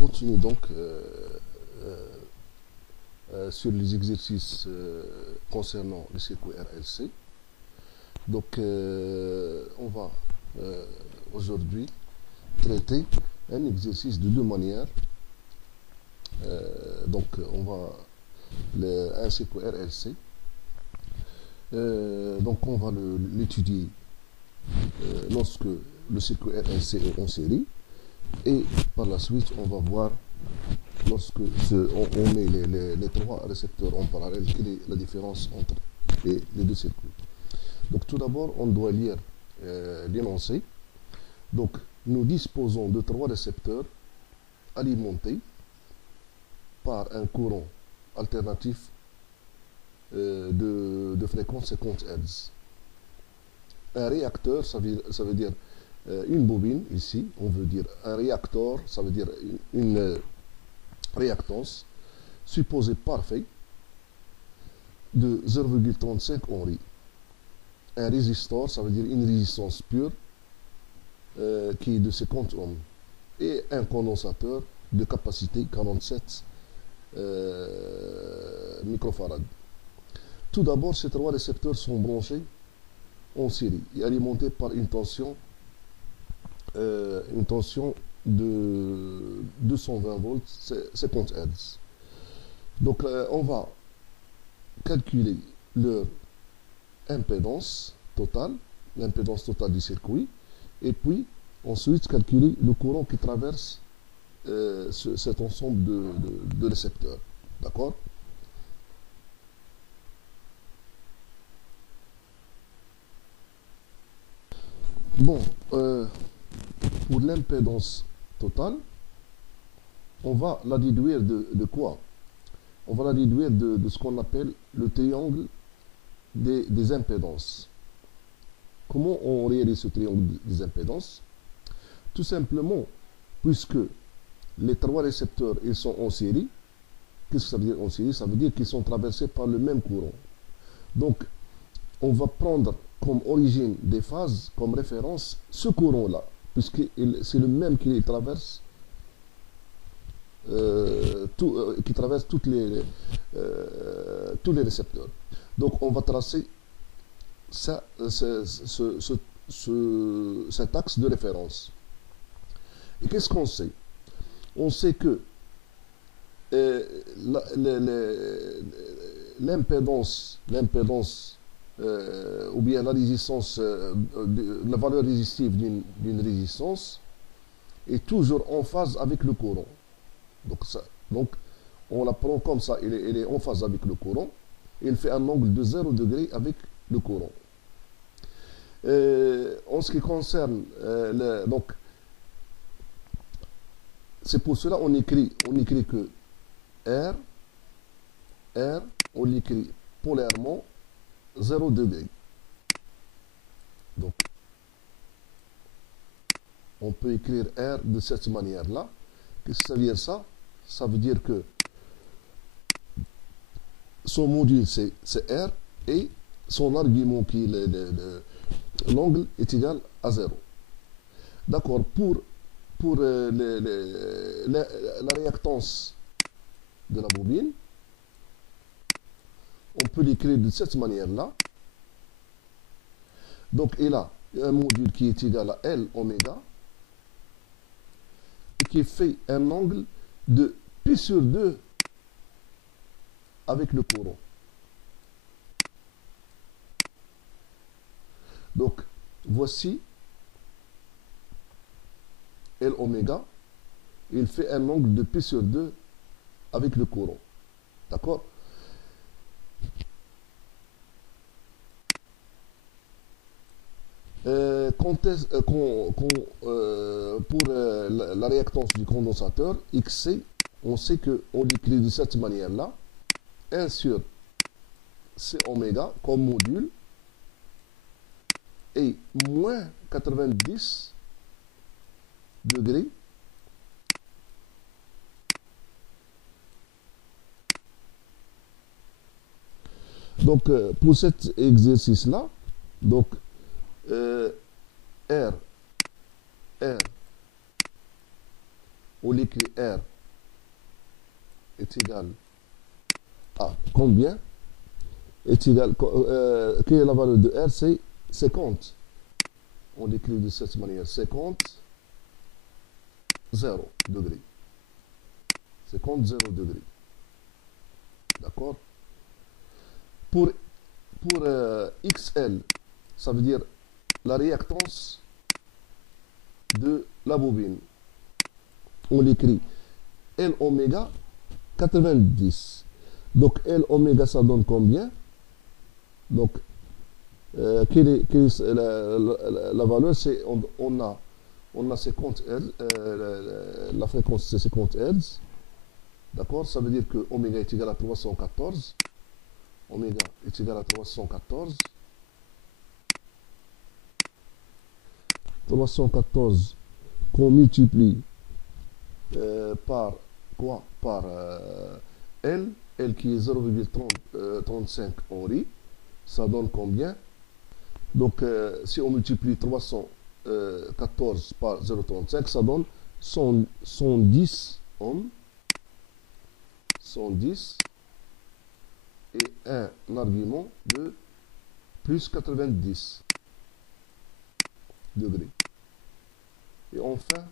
continue donc sur les exercices concernant le circuit RLC. Donc, on va aujourd'hui traiter un exercice de deux manières. Donc, on va un circuit RLC. Donc, on va l'étudier lorsque le circuit RLC est en série. Et par la suite, on va voir lorsque on met les trois récepteurs en parallèle, quelle est la différence entre les deux circuits. Donc tout d'abord, on doit lire l'énoncé. Donc nous disposons de trois récepteurs alimentés par un courant alternatif de fréquence 50 Hz. Un réacteur, ça veut dire une bobine, ici, on veut dire un réacteur, ça veut dire une réactance supposée parfaite de 0,35 Henry. Un résistor, ça veut dire une résistance pure qui est de 50 ohms. Et un condensateur de capacité 47 microfarads. Tout d'abord, ces trois récepteurs sont branchés en série et alimentés par une tension de 220 volts, 50 Hz. Donc on va calculer leur impédance totale, l'impédance totale du circuit, et puis ensuite calculer le courant qui traverse cet ensemble de récepteurs. D'accord? Bon, pour l'impédance totale, on va la déduire de quoi? On va la déduire de ce qu'on appelle le triangle des impédances. Comment on réalise ce triangle des impédances? Tout simplement, puisque les trois récepteurs ils sont en série, qu'est-ce que ça veut dire en série? Ça veut dire qu'ils sont traversés par le même courant. Donc, on va prendre comme origine des phases, comme référence, ce courant-là, puisque c'est le même qui traverse tous les récepteurs. Donc on va tracer cet axe de référence. Et qu'est-ce qu'on sait? On sait que l'impédance ou bien la résistance, la valeur résistive d'une résistance est toujours en phase avec le courant. Donc on la prend comme ça, elle est en phase avec le courant, et elle fait un angle de 0 degré avec le courant. En ce qui concerne, donc c'est pour cela on écrit que R, on l'écrit polairement 0 degré. Donc, on peut écrire R de cette manière-là. Qu'est-ce que ça veut dire ça? Ça veut dire que son module c'est R et son argument qui est l'angle est égal à 0. D'accord, pour la réactance de la bobine, on peut l'écrire de cette manière-là. Donc, il a un module qui est égal à L oméga et qui fait un angle de pi sur 2 avec le courant. Donc, voici L oméga. Il fait un angle de pi sur 2 avec le courant. D'accord? Pour la réactance du condensateur, XC, on sait qu'on l'écrit de cette manière-là. 1 sur C oméga comme module et moins 90 degrés donc pour cet exercice-là, donc R, on l'écrit R est égal à combien? Est égal, quelle est la valeur de R? C'est 50. On l'écrit de cette manière, 50, 0 degrés. 50, 0 degrés. D'accord? Pour XL, ça veut dire la réactance de la bobine. On l'écrit L oméga 90. Donc L oméga, ça donne combien? Donc, quelle est la valeur? C'est on a 50 Hz, la fréquence c'est 50 Hz. D'accord? Ça veut dire que oméga est égal à 314. Oméga est égal à 314. 314 qu'on multiplie par quoi? Par L qui est 0,35 henri. Ça donne combien? Donc, si on multiplie 314 par 0,35, ça donne 110 ohms. 110 et un argument de plus 90 degrés. Et enfin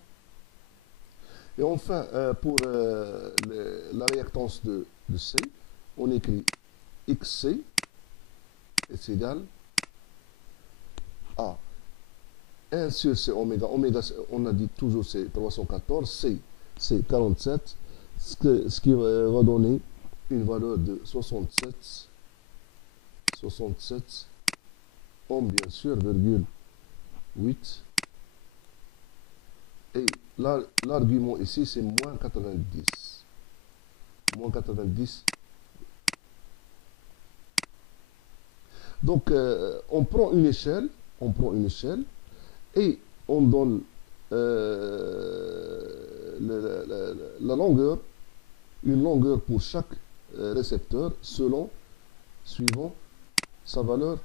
pour la réactance de C, on écrit XC est égal à 1 sur C oméga. Oméga, on a dit toujours c'est 314, C c'est 47, ce qui va donner une valeur de 67 ohms, bien sûr, virgule 8. Et l'argument ici, c'est moins 90. Moins 90. Donc, on prend une échelle et on donne la longueur, une longueur pour chaque récepteur suivant sa valeur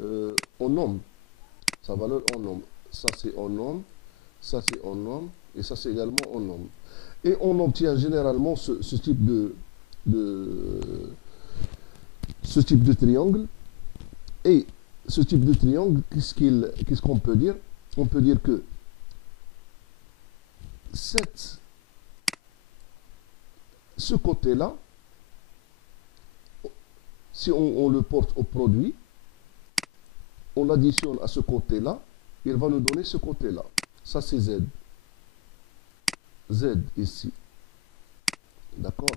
en ohm. Sa valeur en ohm. Ça c'est en ohm, ça c'est en ohm, et ça c'est également en ohm. Et on obtient généralement ce type ce type de triangle. Et ce type de triangle, qu'est-ce qu'on peut dire? On peut dire que ce côté-là, si on le porte au produit, on l'additionne à ce côté-là, il va nous donner ce côté-là. Ça, c'est Z. Z ici. D'accord?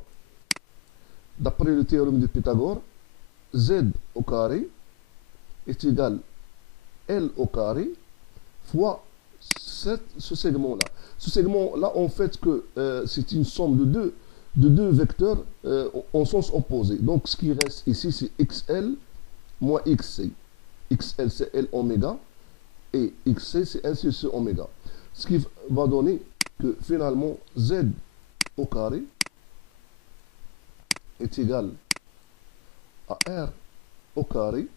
D'après le théorème de Pythagore, Z au carré est égal à L au carré fois ce segment-là. Ce segment-là, en fait, c'est une somme de deux vecteurs en sens opposé. Donc, ce qui reste ici, c'est XL moins XC. XL, c'est L oméga, et XC, c'est 1 sur C oméga. Ce qui va donner que finalement, Z au carré est égal à R au carré.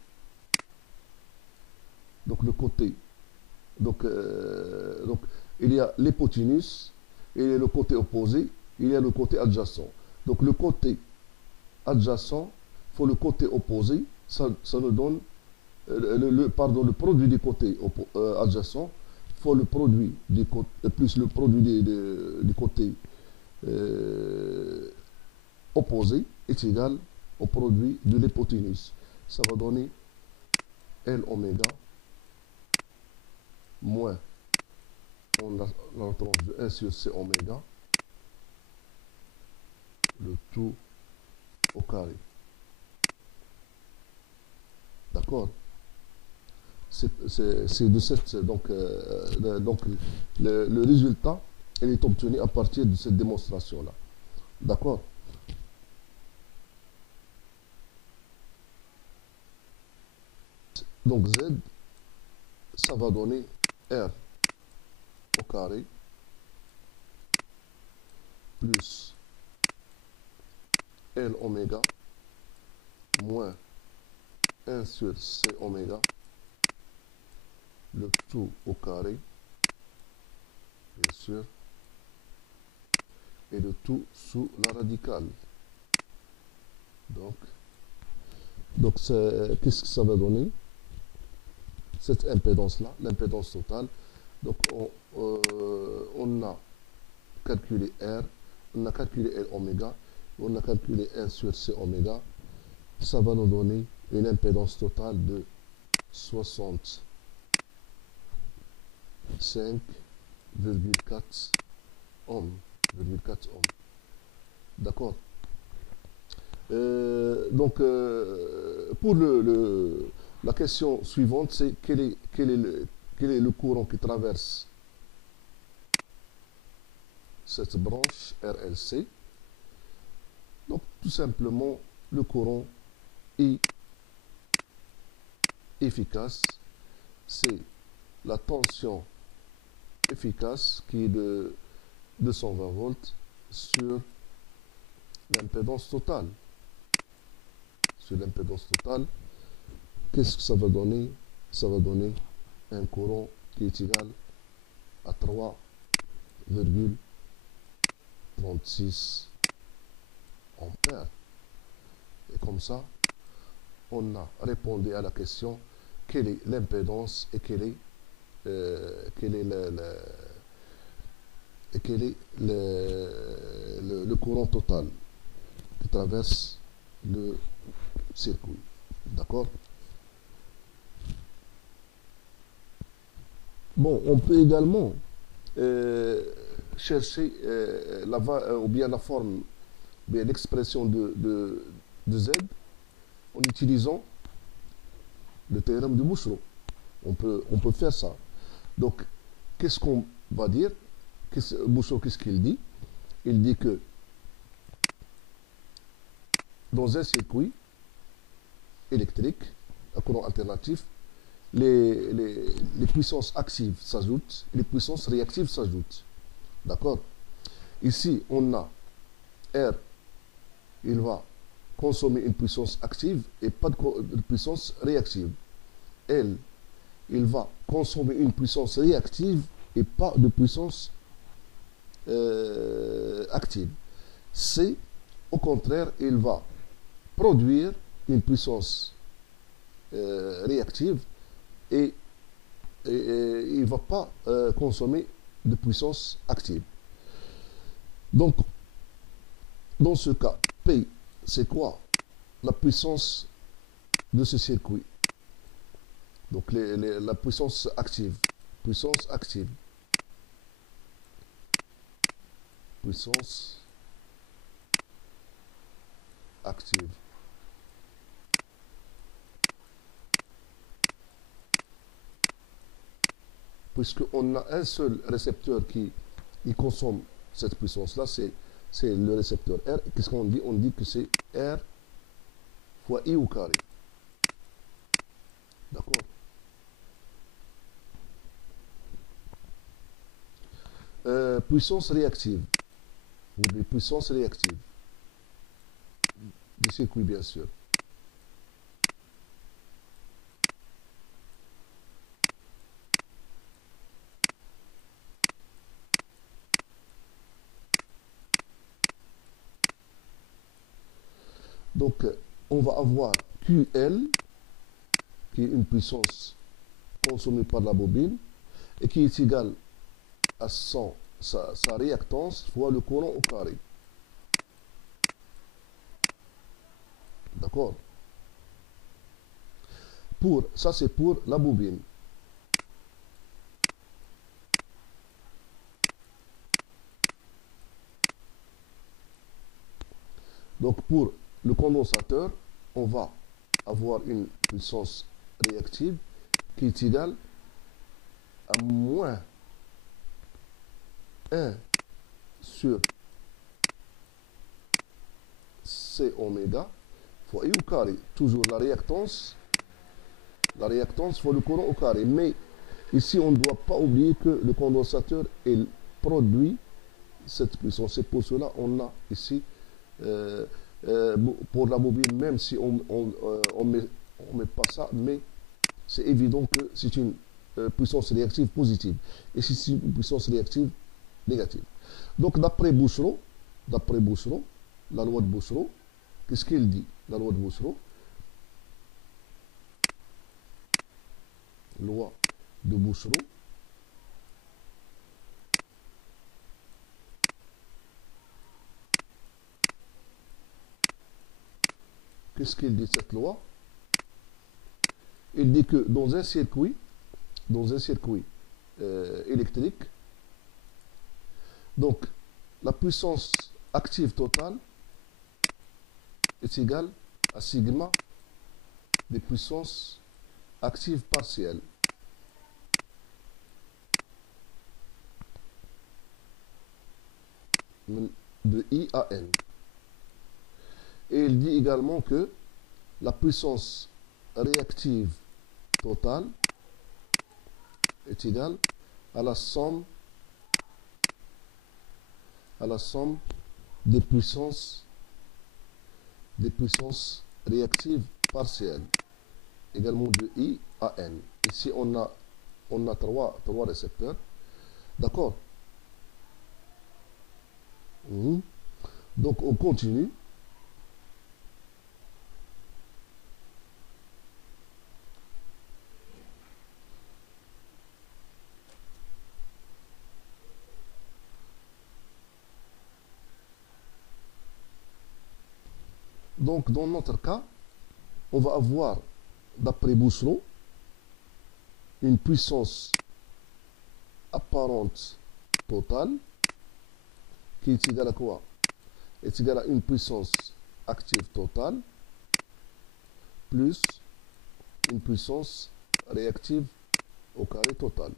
Donc, le côté. Donc, il y a l'hypoténuse, il y a le côté opposé, il y a le côté adjacent. Donc, le côté adjacent fois le côté opposé, ça nous donne le produit du côté adjacent fois le produit du côté, plus le produit du côté opposé est égal au produit de l'hypoténuse. Ça va donner L oméga moins la tranche de 1 sur C oméga, le tout au carré. D'accord? C'est de cette donc le résultat il est obtenu à partir de cette démonstration là. D'accord? Donc Z, ça va donner R au carré plus L oméga moins 1 sur C oméga, le tout au carré, bien sûr. et le tout sous la radicale. Donc qu'est-ce que ça va donner? Cette impédance-là, l'impédance totale. Donc on a calculé R, on a calculé L oméga, on a calculé 1 sur C oméga. Ça va nous donner une impédance totale de 65,4 ohms. D'accord. Donc, pour la question suivante, c'est quel est le courant qui traverse cette branche RLC. Donc, tout simplement, le courant I efficace, c'est la tension efficace qui est de 220 volts sur l'impédance totale. Sur l'impédance totale, qu'est-ce que ça va donner? Ça va donner un courant qui est égal à 3,36 ampères. Et comme ça, on a répondu à la question quelle est l'impédance et quel est le courant total qui traverse le circuit. D'accord? Bon, on peut également chercher ou bien la forme, bien l'expression de Z en utilisant le théorème de Bouchereau. On peut faire ça. Donc, qu'est-ce qu'on va dire? Bouchereau, qu'est-ce qu'il dit? Il dit que dans un circuit électrique à courant alternatif, les puissances actives s'ajoutent, les puissances réactives s'ajoutent. D'accord? Ici, on a R, il va consommer une puissance active et pas de puissance réactive. L, il va consommer une puissance réactive et pas de puissance active. C, au contraire, il va produire une puissance réactive et il ne va pas consommer de puissance active. Donc, dans ce cas, P, c'est quoi? La puissance de ce circuit. Donc, la puissance active. Puissance active. Puissance active. Puisqu'on a un seul récepteur qui consomme cette puissance-là, c'est le récepteur R. Qu'est-ce qu'on dit? On dit que c'est R fois I au carré. D'accord? Puissance réactive. Ou des puissances réactives. Du circuit, bien sûr. Donc, on va avoir QL, qui est une puissance consommée par la bobine, et qui est égale à sa réactance fois le courant au carré. D'accord? Ça, c'est pour la bobine. Donc, pour le condensateur, on va avoir une puissance réactive qui est égale à moins 1 sur C oméga fois I au carré. Toujours la réactance fois le courant au carré. Mais ici, on ne doit pas oublier que le condensateur, il produit cette puissance. C'est pour cela qu'on a ici, pour la bobine, même si on met pas ça, mais c'est évident que c'est une puissance réactive positive. Et c'est une puissance réactive négative. Donc, d'après Bouchereau, d'après Bouchereau, la loi de Bouchereau, qu'est-ce qu'il dit, la loi de Bouchereau? Loi de Bouchereau. Qu'est-ce qu'il dit cette loi? Il dit que dans un circuit électrique, donc la puissance active totale est égale à sigma des puissances actives partielles. De I à N. Et il dit également que la puissance réactive totale est égale à la somme des puissances réactives partielles, également de I à N. Ici, on a trois récepteurs. D'accord? Donc, on continue. Donc, dans notre cas, on va avoir, d'après Bouchereau, une puissance apparente totale qui est égale à quoi? Est égale à une puissance active totale plus une puissance réactive au carré total.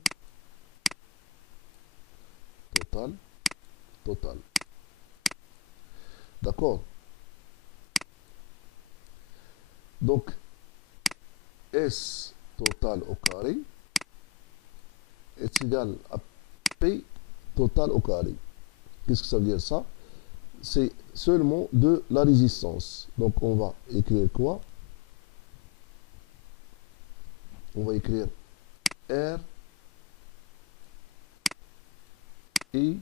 Total. D'accord? Donc, S total au carré est égal à P total au carré. Qu'est-ce que ça veut dire ça? C'est seulement de la résistance. Donc, on va écrire quoi? On va écrire R I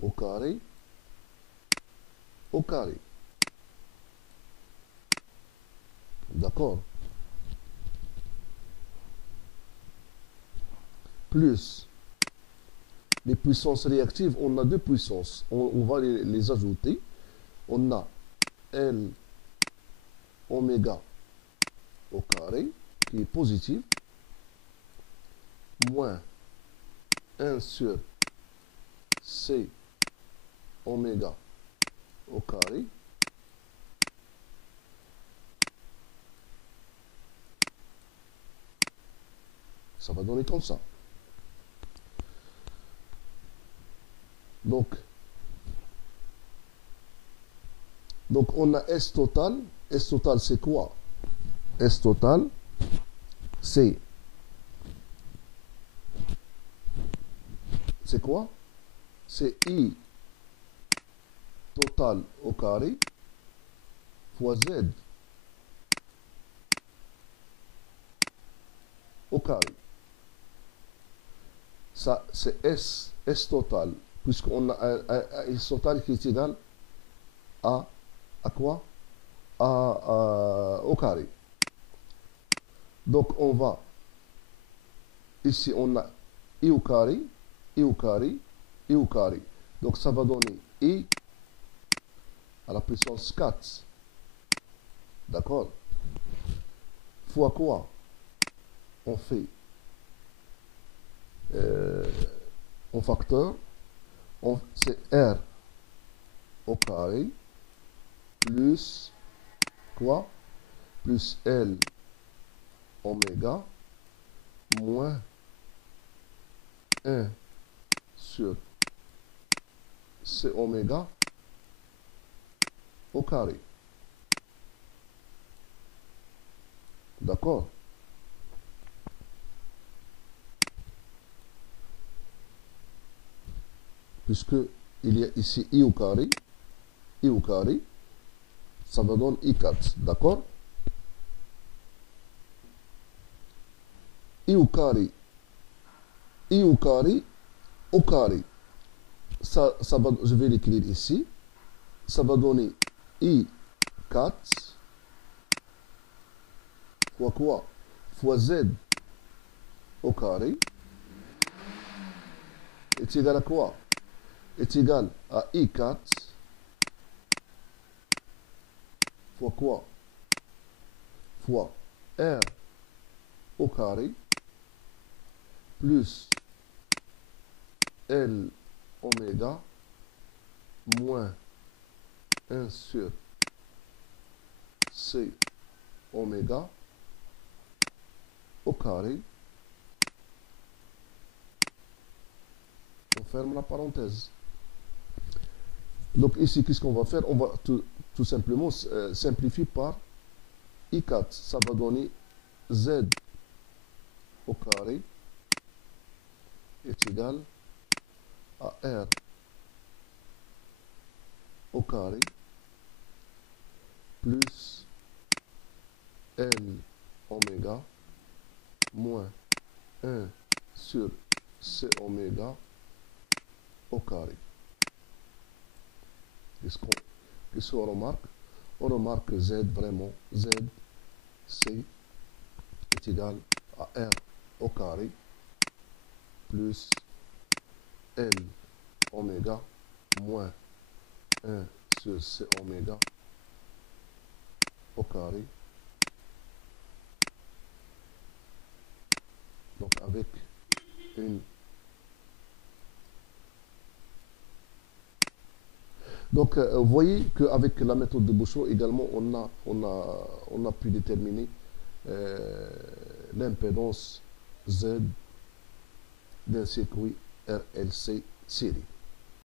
au carré D'accord? Plus les puissances réactives, on a deux puissances. On va les ajouter. On a L oméga au carré, qui est positif, moins 1 sur C oméga au carré, ça va donner comme ça. Donc on a S total. S total, c'est quoi? S total, c'est quoi? C'est I total au carré fois Z au carré. Ça, c'est S total, puisqu'on a un S total qui est égal à quoi? Au carré. Donc, on va, ici, on a I au carré, I au carré, I au carré. Donc, ça va donner I à la puissance 4. D'accord? Fois quoi? On fait en facteur, c'est R au carré plus quoi? Plus L oméga moins 1 sur C oméga au carré. D'accord? Puisque il y a ici I au carré, ça va donner I4. D'accord? I au carré au carré, ça va, je vais l'écrire ici, ça va donner I4 fois quoi? Fois Z au carré est égal à quoi? Est égal à I4 fois quoi? Fois R au carré plus L oméga moins 1 sur C oméga au carré. On ferme la parenthèse. Donc ici, qu'est-ce qu'on va faire? On va tout simplement simplifier par I4. Ça va donner Z au carré est égal à R au carré plus L oméga moins 1 sur C oméga au carré. Qu'est-ce qu'on remarque? On remarque que Z, vraiment, Z, C est égal à R au carré plus L oméga moins 1 sur C oméga au carré. Donc avec une... Donc vous voyez qu'avec la méthode de Bouchot également on a pu déterminer l'impédance Z d'un circuit RLC série.